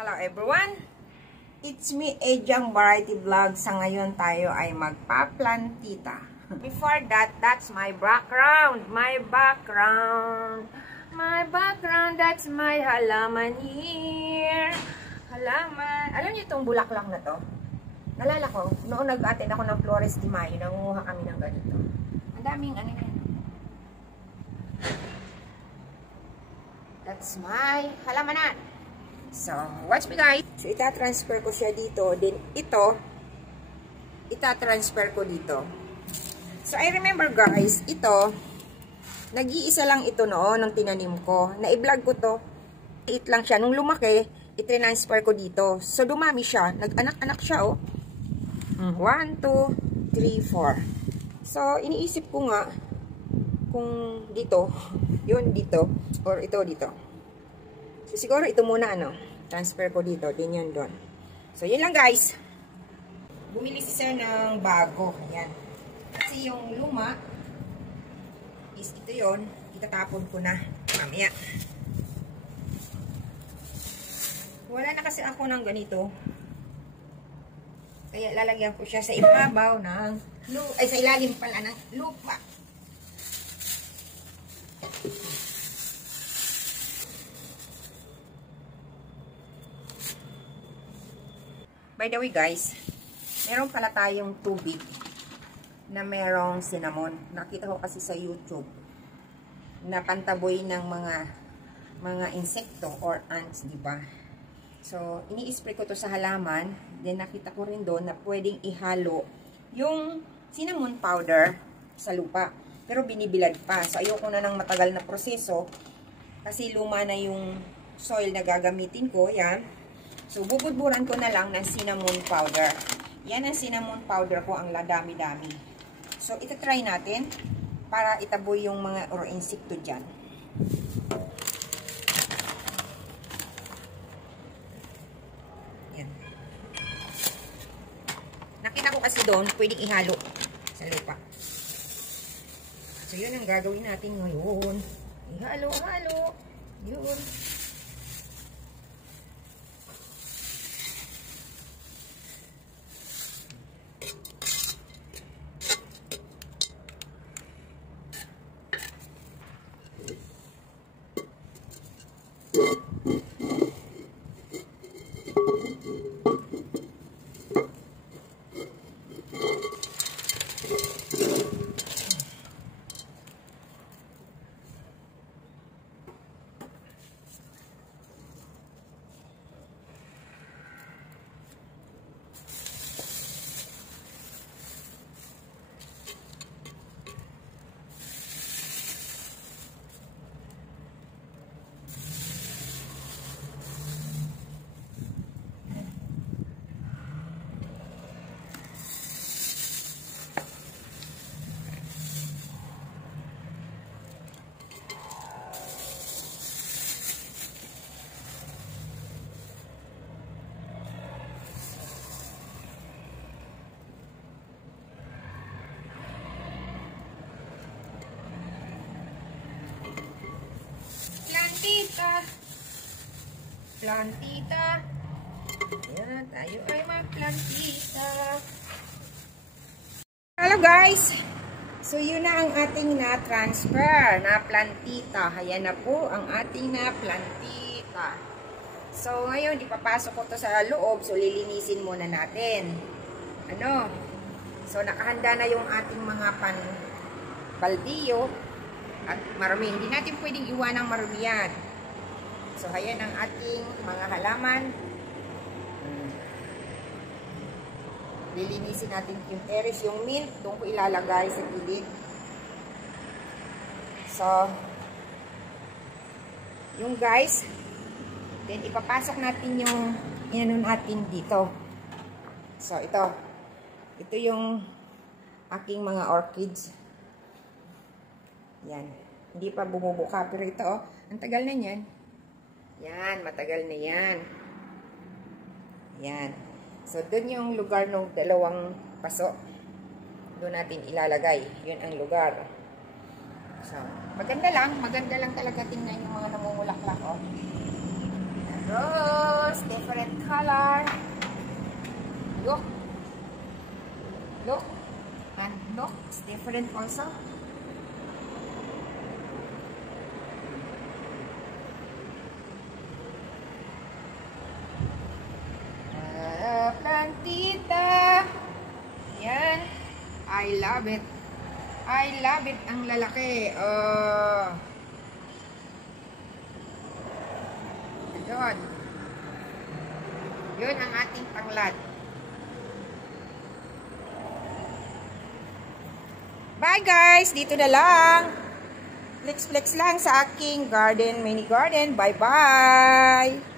Hello everyone! It's me, Ejang Variety Vlog. Sa ngayon tayo ay magpa-plantita. Before that, that's my background. My background, that's my halaman here. Halaman. Alam niyo itong bulaklak na to? Nalala ko, noong nag-attend ako ng Flores de Mayo, nangunguha kami ng ganito. Ang daming ano yan. That's my halamanan. So, watch me guys. So, ita-transfer ko siya dito. Then, ito, ita-transfer ko dito. So, I remember guys, ito, nag-iisa lang ito noon nung tinanim ko. Na-i-vlog ko to. Liit lang siya. Nung lumaki, i-transfer ko dito. So, dumami siya. Nag-anak-anak siya, oh. 1, 2, 3, 4. So, iniisip ko nga, kung dito, yun dito, or ito dito. So, siguro ito muna, ano, transfer ko dito, din yun doon. So, yun lang guys. Bumili siya ng bago. Ayan. Kasi yung luma, is ito yun, itatapon ko na mamaya. Wala na kasi ako ng ganito. Kaya lalagyan ko siya sa ibabaw ng, sa ilalim pala ng lupa. By the way guys, meron pala tayong tubig na merong cinnamon. Nakita ko kasi sa YouTube na pantaboy ng mga insekto or ants, di ba? So, ini-spray ko to sa halaman. Then nakita ko rin doon na pwedeng ihalo yung cinnamon powder sa lupa. Pero binibilad pa. So, ayoko na ng matagal na proseso kasi luma na yung soil na gagamitin ko. Yan. So, bubudburan ko na lang ng cinnamon powder. Yan ang cinnamon powder ko, ang dami-dami. So, ito try natin para itaboy yung mga or insekto dyan. Yan. Nakita ko kasi doon, pwedeng ihalo sa lupa. So, yun ang gagawin natin ngayon. Ihalo-halo. Yun. Plantita. Ayan, tayo ay magplantita. Hello guys! So, yun na ang ating na-transfer na plantita. Ayan na po ang ating na-plantita. So, ngayon, ipapasok ko to sa loob. So, lilinisin muna natin. Ano? So, nakahanda na yung ating mga baldiyo at marumi. Hindi natin pwedeng iwan ng marumi yan. So, ayan ang ating mga halaman. Lilinisin natin yung terrace, yung mint. Doon ko ilalagay sa gilid. So, yung guys, then ipapasok natin yung inano natin dito. So, ito. Ito yung aking mga orchids. Yan. Hindi pa bumubuka. Pero ito, oh, ang tagal na yan. Yan, matagal na yan. Yan. So, doon yung lugar ng dalawang paso. Doon natin ilalagay. Yun ang lugar. So, maganda lang talaga tingnan yung mga namumulaklak, oh. Rose, different color. Look. Look. And look, it's different also. Plantita. Yan. I love it. I love it. Ang lalaki. Oh. Yun. Yun ang ating tanglad. Bye guys! Dito na lang. Flex-flex lang sa aking garden, mini garden. Bye-bye!